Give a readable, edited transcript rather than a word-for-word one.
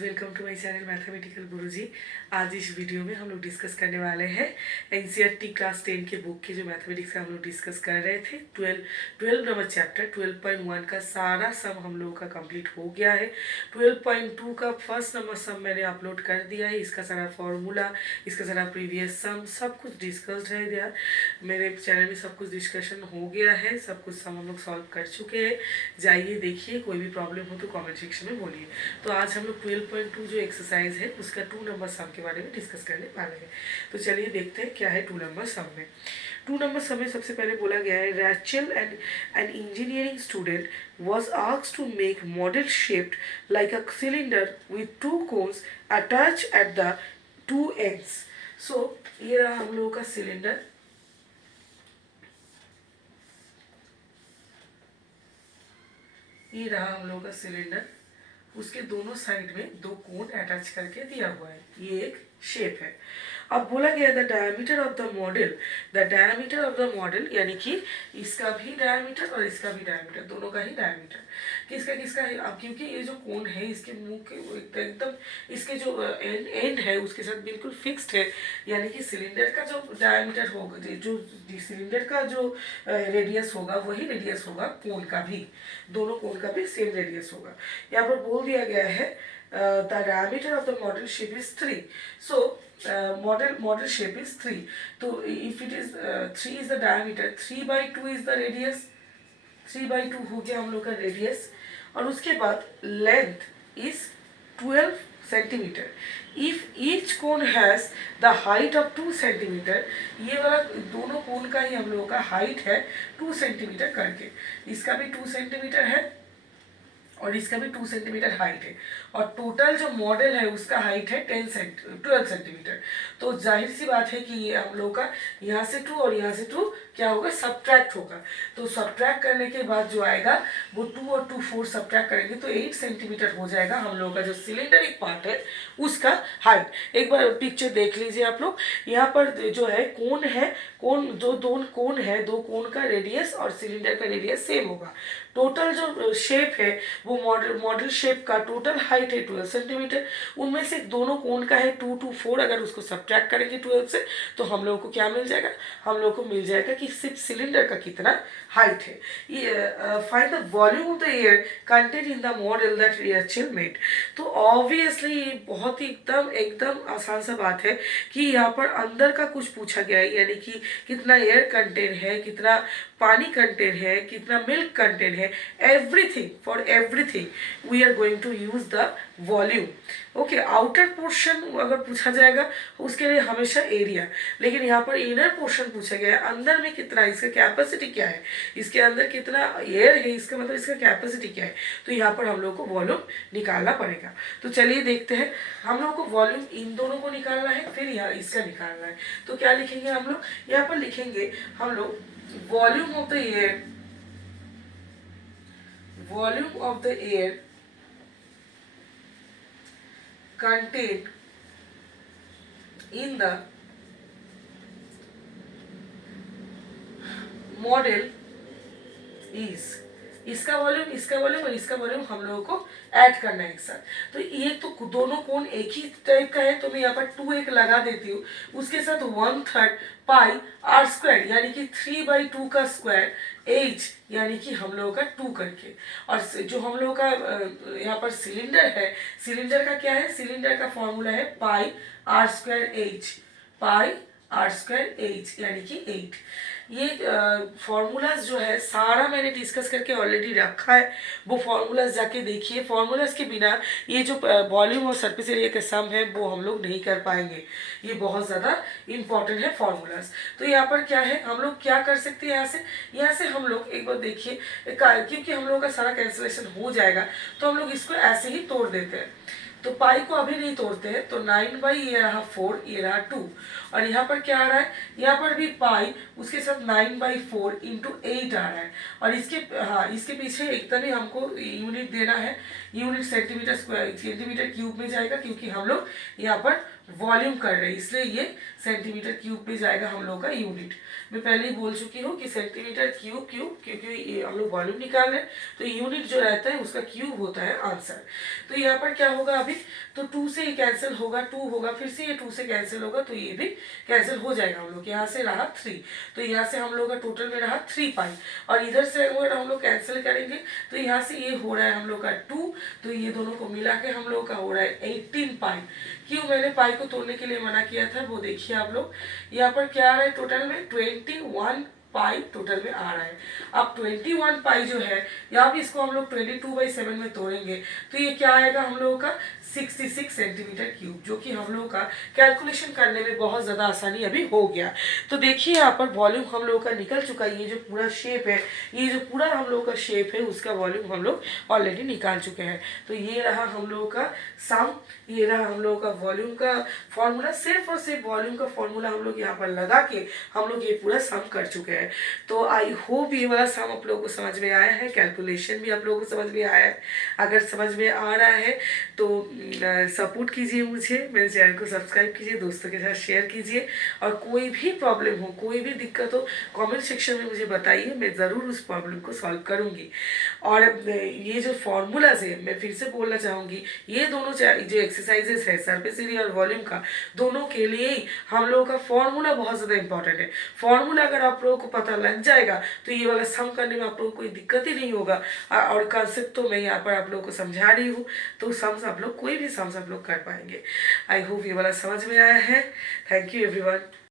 Welcome to my channel mathematical Guruji. आज इस video में हम लोग डिस्कस करने वाले हैं एनसीईआरटी क्लास 10 के बुक के जो मैथमेटिक्स का हम लोग डिस्कस कर रहे थे। 12 नंबर चैप्टर 12.1 का सारा सम हम लोगों का कंप्लीट हो गया है। 12.2 का फर्स्ट नंबर सम मैंने अपलोड कर दिया है। इसका सारा फॉर्मूला, इसका सारा प्रीवियस सम सब कुछ डिस्कस्ड है यार। मेरे चैनल में सब कुछ डिस्कशन हो गया है, सब कुछ सम हम लोग सॉल्व कर चुके हैं। जाइए देखिए, कोई भी प्रॉब्लम हो तो कॉमेंट सेक्शन में बोलिए। तो आज हम लोग 12.2 जो एक्सरसाइज है उसका 2 नंबर सम के बारे में डिस्कस करने वाले हैं। तो चलिए देखते हैं क्या है 2 नंबर सम में। 2 नंबर सम में सबसे पहले बोला गया है Rachel and an engineering student was asked to make model shaped like a cylinder with 2 cones attached at the 2 ends. So ये रहा हम लोगों का सिलेंडर, ये रहा हम लोगों का सिलेंडर, उसके दोनों साइड में 2 कोन अटैच करके दिया हुआ है। ये एक शेप है। अब बोला गया the diameter of the model, the diameter of the model यानी कि इसका भी डायमीटर और इसका भी डायमीटर, दोनों का ही डायमीटर किसका किसका है। अब क्योंकि ये जो कोन है इसके मुंह के एकदम इसके जो एंड है उसके साथ बिल्कुल फिक्स्ड है, यानी कि सिलेंडर का जो डायमीटर होगा, जो सिलेंडर का जो रेडियस होगा वही रेडियस होगा कोन का भी, दोनों कोन का भी सेम रेडियस होगा। यहाँ पर बोल दिया गया है the diameter of the model shape is 3. So model shape is 3. So if it is 3 is the diameter, 3/2 is the radius. 3/2 हो गया हम लोग का रेडियस। और उसके बाद length is 12 centimetre. If each cone has the height of 2 centimetre, ये वाला दोनों कोन का ही हम लोगों का हाइट है 2 सेंटीमीटर करके। इसका भी 2 सेंटीमीटर है और इसका भी 2 सेंटीमीटर हाइट है, और टोटल जो मॉडल है उसका हाइट है 12 सेंटीमीटर। तो जाहिर सी बात है कि ये हम लोग का यहाँ से 2 और यहाँ से 2 क्या होगा, सब्ट्रैक्ट होगा। तो सब्ट्रैक्ट करने के बाद जो आएगा वो 2 और 2 4 सब्ट्रैक्ट करेंगे तो 8 सेंटीमीटर हो जाएगा हम लोग का जो सिलेंडरिक पार्ट है उसका हाइट। एक बार पिक्चर देख लीजिए आप लोग। यहाँ पर जो है कोन है, कोन जो 2 कोन है, 2 कोन का रेडियस और सिलेंडर का रेडियस सेम होगा। टोटल जो शेप है वो मॉडल शेप का टोटल हाइट है 12 सेंटीमीटर। उनमें से दोनों कोन का है 2 2 4। अगर उसको सब्ट्रैक्ट करेंगे 12 से तो हम लोगों को क्या मिल जाएगा, हम लोगों को मिल जाएगा कि सिर्फ सिलेंडर का कितना हाइट है। Find the volume of the air content in the model that Rachel made. तो ऑब्वियसली ये बहुत ही एकदम आसान सा बात है कि यहाँ पर अंदर का कुछ पूछा गया है, यानी कि कितना एयर कंटेंट है, कितना पानी कंटेंट है, कितना मिल्क कंटेंट है, everything, for everything we are going to use the volume. Okay, outer portion अगर पूछा जाएगा उसके लिए हमेशा एरिया, लेकिन यहाँ पर इनर पोर्शन पूछा गया है, अंदर में कितना, इसका कैपेसिटी क्या है, इसके अंदर कितना एयर है, इसका मतलब इसका कैपेसिटी क्या है। तो यहाँ पर हम लोग को वॉल्यूम निकालना पड़ेगा। तो चलिए देखते हैं, हम लोग को वॉल्यूम इन दोनों को निकालना है, फिर यहाँ इसका निकालना है। तो क्या लिखेंगे हम लोग, यहाँ पर लिखेंगे हम लोग volume of the air, volume of the air contained in the model is, इसका वॉल्यूम, इसका वॉल्यूम और इसका वॉल्यूम हम लोगों को ऐड करना है एक साथ। तो ये तो दोनों कोण एक ही टाइप का है, तो मैं यहाँ पर 2 एक लगा देती हूँ, उसके साथ 1/3 पाई r स्क्वायर यानी कि 3/2 का स्क्वायर h यानी कि हम लोगों का 2 करके। और जो हम लोगों का यहाँ पर सिलेंडर है, सिलेंडर का क्या है, सिलेंडर का फॉर्मूला है पाई r स्क्वायर h, पाई r स्क्वायर h यानी कि 8। ये फॉर्मूलाज जो है सारा मैंने डिस्कस करके ऑलरेडी रखा है, वो फॉर्मूलाज जाके देखिए। फॉर्मूलाज के बिना ये जो वॉल्यूम और सरफेस एरिया का सम है वो हम लोग नहीं कर पाएंगे, ये बहुत ज़्यादा इंपॉर्टेंट है फॉर्मूलाज। तो यहाँ पर क्या है, हम लोग क्या कर सकते हैं, यहाँ से हम लोग एक बार देखिए, क्योंकि हम लोग का सारा कैंसिलेशन हो जाएगा तो हम लोग इसको ऐसे ही तोड़ देते हैं। तो पाई को अभी नहीं तोड़ते हैं, तो 9 ये रहा 4, ये रहा 2, और यहाँ पर क्या आ रहा है, यहाँ पर भी पाई उसके साथ 9/4 इंटू 8 आ रहा है। और इसके पीछे एकदम ही हमको यूनिट देना है, unit centimetre square, centimetre cube में जाएगा, क्योंकि हम लोग यहाँ पर वॉल्यूम कर रहे हैं, इसलिए ये सेंटीमीटर क्यूब पे जाएगा हम लोग का यूनिट। मैं पहले ही बोल चुकी हूँ कि सेंटीमीटर क्यूब क्योंकि ये हम लोग वॉल्यूम निकाल रहे हैं तो यूनिट जो रहता है उसका क्यूब होता है आंसर। तो यहाँ पर क्या होगा अभी, तो 2 से ये कैंसिल होगा, 2 होगा, फिर से ये 2 से कैंसिल होगा, तो ये भी कैंसिल हो जाएगा हम लोग। यहाँ से रहा 3, तो यहाँ से हम लोग का टोटल में रहा 3 पाई, और इधर से अगर हम लोग कैंसिल करेंगे तो यहाँ से ये हो रहा है हम लोग का 2, तो ये दोनों को मिला के हम लोग का हो रहा है 18 पाई। क्यों मैंने पाई को तोड़ने के लिए मना किया था वो देखिए आप लोग, यहाँ पर क्या आ रहा है टोटल में 21 पाई टोटल में आ रहा है। अब 21 पाई जो है, यहाँ भी इसको हम लोग 22/7 में तोड़ेंगे तो ये क्या आएगा हम लोगों का 66 सेंटीमीटर क्यूब, जो कि हम लोगों का कैलकुलेशन करने में बहुत ज़्यादा आसानी अभी हो गया। तो देखिए यहाँ पर वॉल्यूम हम लोगों का निकल चुका है, ये जो पूरा शेप है, ये जो पूरा हम लोगों का शेप है उसका वॉल्यूम हम लोग ऑलरेडी निकाल चुके हैं। तो ये रहा हम लोगों का सम, ये रहा हम लोगों का वॉल्यूम का फॉर्मूला, सिर्फ और सिर्फ वॉल्यूम का फॉर्मूला हम लोग यहाँ पर लगा के हम लोग ये पूरा सम कर चुके हैं। तो आई होप ये वाला सम आप लोगों को समझ में आया है, कैलकुलेशन भी आप लोगों को समझ में आया है। अगर समझ में आ रहा है तो सपोर्ट कीजिए मुझे, मेरे चैनल को सब्सक्राइब कीजिए, दोस्तों के साथ शेयर कीजिए, और कोई भी प्रॉब्लम हो, कोई भी दिक्कत हो, कमेंट सेक्शन में मुझे बताइए, मैं ज़रूर उस प्रॉब्लम को सॉल्व करूँगी। और ये जो फॉर्मूलाज है मैं फिर से बोलना चाहूँगी, ये दोनों जो एक्सरसाइजेस है सरफेस एरिया और वॉल्यूम का, दोनों के लिए ही हम लोगों का फॉर्मूला बहुत ज़्यादा इंपॉर्टेंट है। फॉर्मूला अगर आप लोगों को पता लग जाएगा तो ये वाला सम करने में आप लोगों को कोई दिक्कत ही नहीं होगा। और कंसेप्ट तो मैं यहाँ पर आप लोगों को समझा रही हूँ, तो सम्स आप लोग कोई भी सम्स आप लोग कर पाएंगे। आई होप ये वाला समझ में आया है। Thank you everyone.